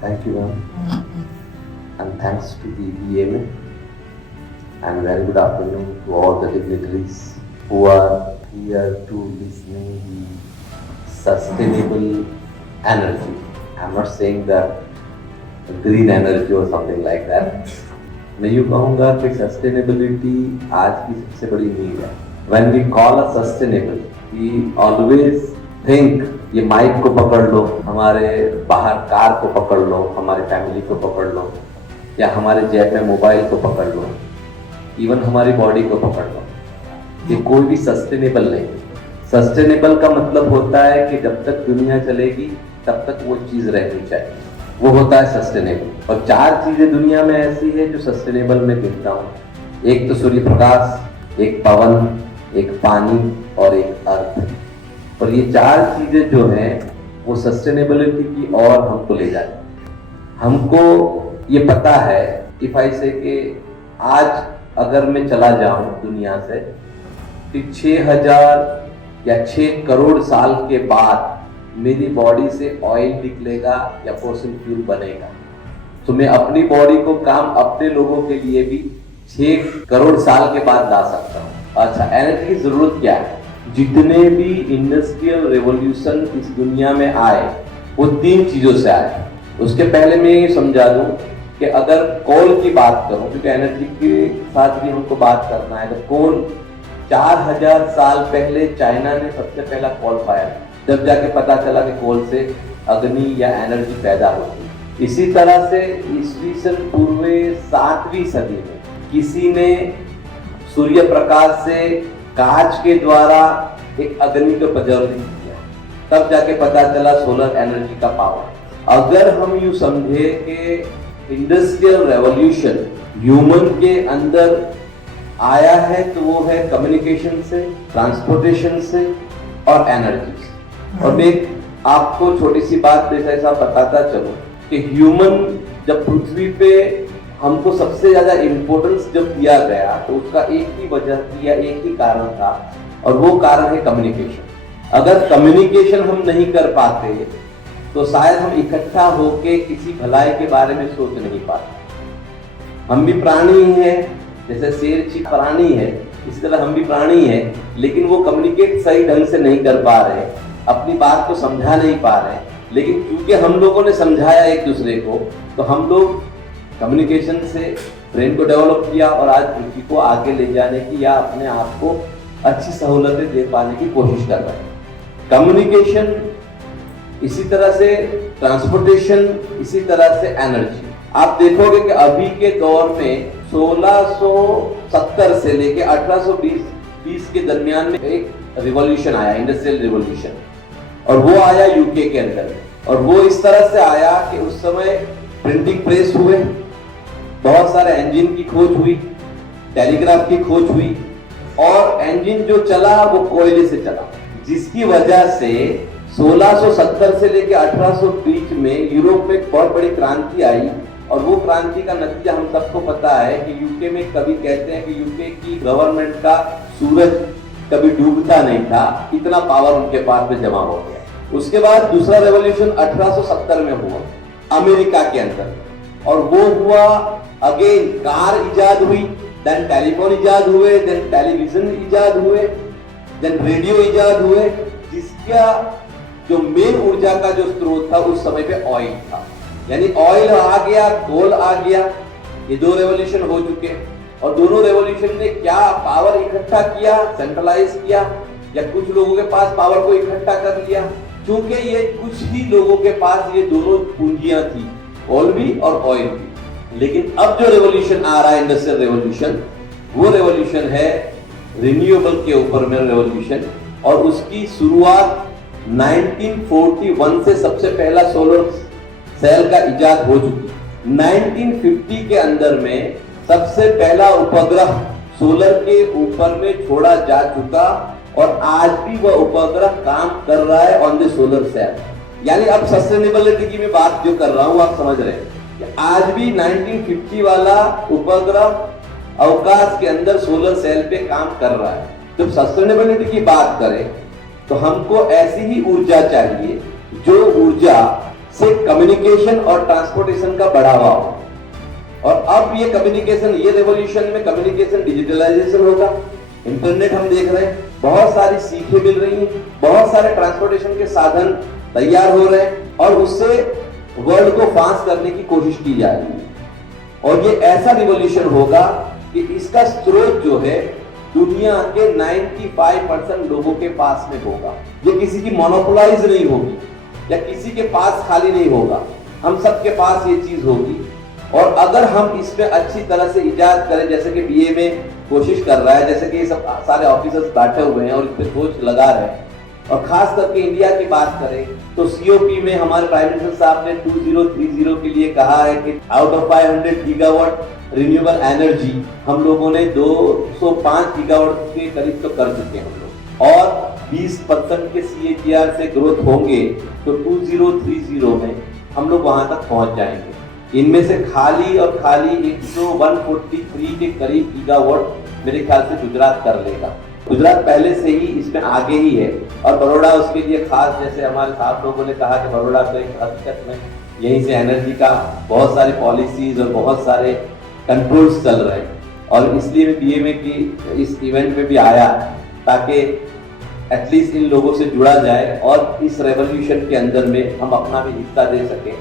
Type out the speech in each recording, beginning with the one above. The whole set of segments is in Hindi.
Thank you, ma'am. And thanks to the BMA. And very good afternoon to all the dignitaries who are here to listening the sustainable energy. I'm not saying that green energy or something like that. मैं यूँ कहूँगा कि सस्टेनेबिलिटी आज की सबसे बड़ी नीड है. When we call a sustainable, we always think ये माइक को पकड़ लो, हमारे बाहर कार को पकड़ लो, हमारे फैमिली को पकड़ लो, या हमारे जेब में मोबाइल को पकड़ लो, इवन हमारी बॉडी को पकड़ लो. ये कोई भी सस्टेनेबल नहीं. सस्टेनेबल का मतलब होता है कि जब तक दुनिया चलेगी तब तक वो चीज़ रहनी चाहिए, वो होता है सस्टेनेबल. और 4 चीज़ें दुनिया में ऐसी है जो सस्टेनेबल में गिनता हूँ. एक तो सूर्य प्रकाश, एक पवन, एक पानी और एक अर्थ. और ये 4 चीज़ें जो हैं वो सस्टेनेबिलिटी की ओर हमको ले जाती हैं. हमको ये पता है इफ आई से कि आज अगर मैं चला जाऊं दुनिया से कि 6000 या 6 करोड़ साल के बाद मेरी बॉडी से ऑयल निकलेगा या फॉसिल फ्यूल बनेगा, तो मैं अपनी बॉडी को काम अपने लोगों के लिए भी 6 करोड़ साल के बाद ला सकता हूँ. अच्छा, एनर्जी की जरूरत क्या है? जितने भी इंडस्ट्रियल रेवोल्यूशन इस दुनिया में आए वो 3 चीजों से आए. उसके पहले मैं ये समझा दूं कि अगर कोल की बात करूं, क्योंकि एनर्जी के साथ भी हमको बात करना है, तो कोल 4000 साल पहले चाइना ने सबसे पहला कोल पाया, जब जाके पता चला कि कोल से अग्नि या एनर्जी पैदा होती है. इसी तरह से ईस्वी सन पूर्व 7वीं सदी में किसी ने सूर्य प्रकाश से कांच के द्वारा एक अग्नि को प्रज्वलित किया, तब जाके पता चला सोलर एनर्जी का पावर. अगर हम यूं समझे कि इंडस्ट्रियल रेवोल्यूशन ह्यूमन के अंदर आया है तो वो है कम्युनिकेशन से, ट्रांसपोर्टेशन से और एनर्जी से. और मैं आपको छोटी सी बात ऐसा बताता चलूं कि ह्यूमन जब पृथ्वी पे हमको सबसे ज्यादा इम्पोर्टेंस जब दिया गया तो उसका एक ही वजह थी या एक ही कारण था, और वो कारण है कम्युनिकेशन. अगर कम्युनिकेशन हम नहीं कर पाते तो शायद हम इकट्ठा होके किसी भलाई के बारे में सोच नहीं पाते. हम भी प्राणी हैं, जैसे शेर चीता प्राणी है, इसी तरह हम भी प्राणी हैं, लेकिन वो कम्युनिकेट सही ढंग से नहीं कर पा रहे, अपनी बात को समझा नहीं पा रहे. लेकिन क्योंकि हम लोगों ने समझाया एक दूसरे को, तो हम लोग कम्युनिकेशन से ब्रेन को डेवलप किया और आज पृथ्वी को आगे ले जाने की या अपने आप को अच्छी सहूलतें दे पाने की कोशिश कर रहे हैं. कम्युनिकेशन, इसी तरह से ट्रांसपोर्टेशन, इसी तरह से एनर्जी. आप देखोगे कि अभी के दौर में 1670 से लेके 1820 के दरमियान में एक रिवॉल्यूशन आया, इंडस्ट्रियल रिवॉल्यूशन, और वो आया यूके के अंदर. और वो इस तरह से आया कि उस समय प्रिंटिंग प्रेस हुए, बहुत सारे इंजन की खोज हुई, टेलीग्राफ की खोज हुई, और इंजन जो चला वो कोयले से चला, जिसकी वजह से 1670 से लेकर 1820 में यूरोप में एक बहुत बड़ी क्रांति आई. और वो क्रांति का नतीजा हम सबको पता है कि यूके में कभी कहते हैं कि यूके की गवर्नमेंट का सूरज कभी डूबता नहीं था, इतना पावर उनके पास में जमा हो गया. उसके बाद दूसरा रेवोल्यूशन 1870 में हुआ अमेरिका के अंदर, और वो हुआ अगेन कार इजाद हुई, देन टेलीफोन इजाद हुए, देन टेलीविजन इजाद हुए, देन रेडियो इजाद हुए, जिसका जो मेन ऊर्जा का जो स्रोत था उस समय पे ऑयल था. यानी ऑयल आ गया, कोल आ गया. ये 2 रेवोल्यूशन हो चुके, और दोनों रेवोल्यूशन ने क्या पावर इकट्ठा किया, सेंट्रलाइज किया, या कुछ लोगों के पास पावर को इकट्ठा कर लिया. क्योंकि ये कुछ ही लोगों के पास ये दोनों पूंजियां थी, कोल भी और ऑयल भी. लेकिन अब जो रेवोल्यूशन आ रहा है, इंडस्ट्रियल रेवोल्यूशन, वो रेवोल्यूशन है रिन्यूएबल के ऊपर में रेवोल्यूशन. और उसकी शुरुआत 1941 से सबसे पहला सोलर सेल का इजाद हो चुकी. 1950 के अंदर में सबसे पहला उपग्रह सोलर के ऊपर में छोड़ा जा चुका, और आज भी वह उपग्रह काम कर रहा है ऑन द सोलर सेल. यानी अब सस्टेनेबिलिटी की मैं बात जो कर रहा हूं आप समझ रहे हैं. आज भी 1950 वाला उपग्रह अवकाश के अंदर सोलर सेल पे काम कर रहा है. जब सस्टेनेबिलिटी की बात करें तो हमको ऐसी ही ऊर्जा चाहिए जो ऊर्जा से कम्युनिकेशन और ट्रांसपोर्टेशन का बढ़ावा हो। और अब ये कम्युनिकेशन, ये रेवोल्यूशन में कम्युनिकेशन डिजिटलाइजेशन होगा। इंटरनेट हम देख रहे हैं, बहुत सारी सीखें मिल रही हैं, बहुत सारे ट्रांसपोर्टेशन के साधन तैयार हो रहे हैं और उससे वर्ल्ड को फास्ट करने की कोशिश की जा रही है। और ये ऐसा रिवॉल्यूशन होगा कि इसका स्रोत जो है दुनिया के 95% लोगों के पास में होगा। ये किसी की मोनोपोलाइज नहीं होगी या किसी के पास खाली नहीं होगा, हम सबके पास ये चीज होगी। और अगर हम इसमें अच्छी तरह से इजाद करें, जैसे कि बीए में कोशिश कर रहा है, जैसे कि सब सारे ऑफिसर्स बैठे हुए हैं और इस पे सोच लगा रहे हैं, और खास करके इंडिया की बात करें तो सीओपी में हमारे प्राइम मिनिस्टर साहब ने 2030 के लिए कहा है कि out of 500 gigawatt renewable energy हम लोगों ने 205 गीगावाट के करीब तो कर चुके हैं हम लोग, और 20% के CAGR से ग्रोथ होंगे तो 2030 में हम लोग वहां तक पहुंच जाएंगे। इनमें से खाली और खाली 143 के करीब गीगावाट मेरे ख्याल से गुजरात कर लेगा। गुजरात पहले से ही इसमें आगे ही है और बड़ौदा उसके लिए खास, जैसे हमारे साथ लोगों ने कहा कि बड़ौदा तो एक हद तक में यहीं से एनर्जी का बहुत सारी पॉलिसीज और बहुत सारे कंट्रोल्स चल रहे हैं। और इसलिए मैं बीएमए की इस इवेंट में भी आया ताकि एटलीस्ट इन लोगों से जुड़ा जाए और इस रेवोल्यूशन के अंदर में हम अपना भी हिस्सा दे सके।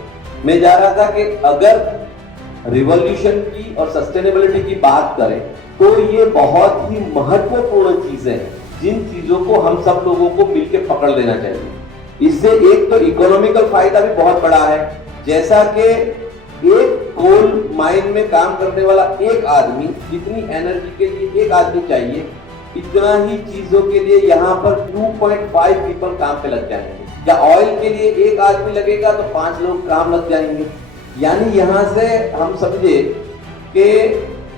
मैं जा रहा था कि अगर रिवॉल्यूशन की और सस्टेनेबिलिटी की बात करें तो ये बहुत ही महत्वपूर्ण चीजें हैं जिन चीजों को हम सब लोगों को मिलकर पकड़ लेना चाहिए। इससे एक तो इकोनॉमिकल फायदा भी बहुत बड़ा है, जैसा कि एक कोल माइन में काम करने वाला एक आदमी जितनी एनर्जी के लिए एक आदमी चाहिए, इतना ही चीजों के लिए यहाँ पर 2.5 पीपल काम पे लग जाएंगे। या ऑयल के लिए एक आदमी लगेगा तो 5 लोग काम लग जाएंगे। यानी यहाँ से हम समझे कि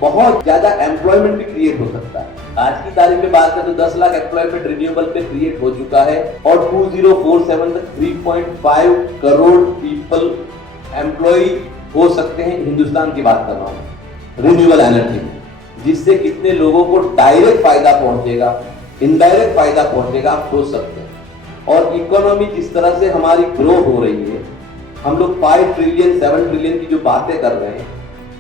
बहुत ज्यादा एम्प्लॉयमेंट भी क्रिएट हो सकता है। आज की तारीख में बात करें तो 10 लाख एम्प्लॉयमेंट रिन्यूएबल पे क्रिएट हो चुका है और 2047 तक 3.5 करोड़ पीपल एम्प्लॉय हो सकते हैं। हिंदुस्तान की बात कर रहा हूँ रिन्यूएबल एनर्जी, जिससे कितने लोगों को डायरेक्ट फायदा पहुंचेगा, इनडायरेक्ट फायदा पहुंचेगा, आप सोच सकते हैं। और इकोनॉमी जिस तरह से हमारी ग्रो हो रही है, हम लोग 5 ट्रिलियन 7 ट्रिलियन की जो बातें कर रहे हैं,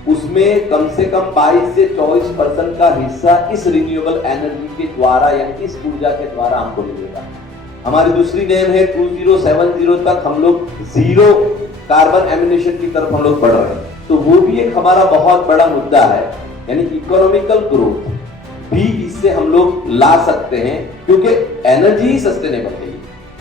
उसमें कम से कम 22 से 24% का हिस्सा इस रिन्यूएबल एनर्जी के द्वारा यानी इस ऊर्जा के द्वारा हमको मिलेगा। हमारी दूसरी नेम है 2070 तक हम लोग जीरो कार्बन एमिशन की तरफ हम लोग बढ़ रहे हैं। तो वो भी एक हमारा बहुत बड़ा मुद्दा है, यानी इकोनॉमिकल ग्रोथ भी इससे हम लोग ला सकते हैं, क्योंकि एनर्जी ही सस्टेनेबल है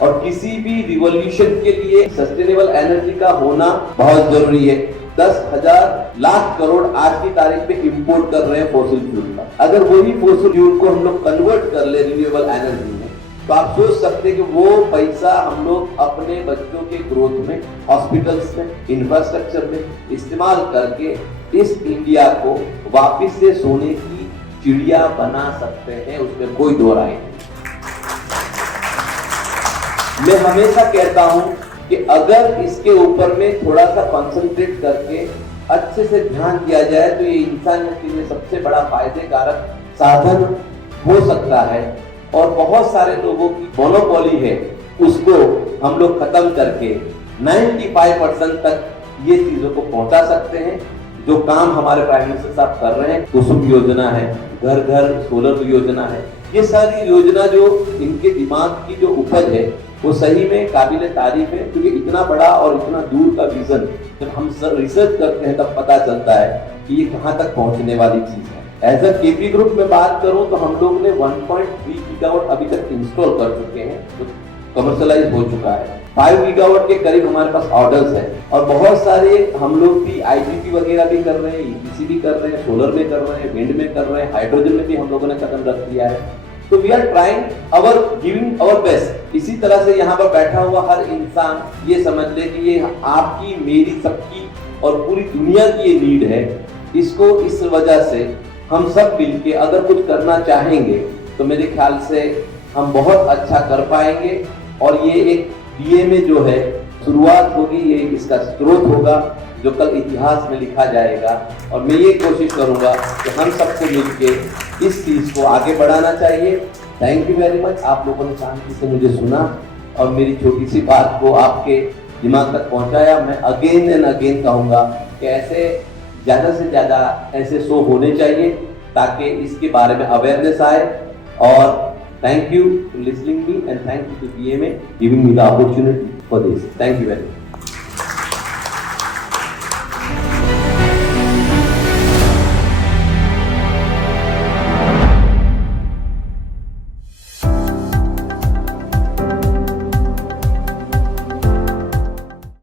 और किसी भी रिवॉल्यूशन के लिए सस्टेनेबल एनर्जी का होना बहुत जरूरी है। 10,000 लाख करोड़ आज की तारीख में इंपोर्ट कर रहे हैं फॉसिल फ्यूल का। अगर वही फॉसिल फ्यूल को हम लोग कन्वर्ट कर ले रिन्यूएबल एनर्जी में, तो आप सोच सकते हैं कि वो पैसा हम लोग अपने बच्चों के ग्रोथ में, हॉस्पिटल्स में, इंफ्रास्ट्रक्चर में इस्तेमाल करके इस इंडिया को वापिस से सोने की चिड़िया बना सकते हैं, उसमें कोई दो राय नहीं। मैं हमेशा कहता हूं कि अगर इसके ऊपर में थोड़ा सा कंसंट्रेट करके अच्छे से ध्यान दिया जाए तो ये इंसानियत के लिए सबसे बड़ा फायदेकारक साधन हो सकता है। और बहुत सारे लोगों की मोनोपोली है, उसको हम लोग खत्म करके 95% तक ये चीजों को पहुंचा सकते हैं। जो काम हमारे प्राइम मिनिस्टर साहब कर रहे हैं, कुसुम योजना है, घर घर सोलर योजना है, ये सारी योजना जो इनके दिमाग की जो उपज है वो सही में काबिल तारीफ है, क्योंकि इतना बड़ा और इतना दूर का विजन जब हम रिसर्च करते हैं तब पता चलता है कि ये कहाँ तक पहुंचने वाली चीज है। एज अ केपी ग्रुप में बात करूं तो हम लोग ने 1.3 गीगावाट अभी तक इंस्टॉल कर चुके हैं, जो कमर्शियलाइज हो चुका है। 5 गीगावाट के करीब हमारे पास ऑर्डर्स है और बहुत सारे हम लोग भी IPP वगैरह भी कर रहे हैं, EPC भी कर रहे हैं, सोलर में कर रहे हैं, विंड में कर रहे हैं, हाइड्रोजन में भी हम लोगों ने कदम रख दिया है। तो we are trying our giving our best. इसी तरह से यहाँ पर बैठा हुआ हर इंसान ये समझ ले कि ये आपकी, मेरी, सबकी और पूरी दुनिया की ये नीड है। इसको इस वजह से हम सब मिलके अगर कुछ करना चाहेंगे तो मेरे ख्याल से हम बहुत अच्छा कर पाएंगे। और ये एक बीए में जो है शुरुआत होगी, ये इसका स्रोत होगा जो कल इतिहास में लिखा जाएगा। और मैं ये कोशिश करूंगा कि हम सबको मिलके इस चीज को आगे बढ़ाना चाहिए। थैंक यू वेरी मच, आप लोगों ने शांति से मुझे सुना और मेरी छोटी सी बात को आपके दिमाग तक पहुंचाया। मैं अगेन एंड अगेन कहूँगा कि ऐसे ज़्यादा से ज़्यादा ऐसे शो होने चाहिए ताकि इसके बारे में अवेयरनेस आए। और thank you to listening me and thank you to BMA giving me the opportunity for this. Thank you very much.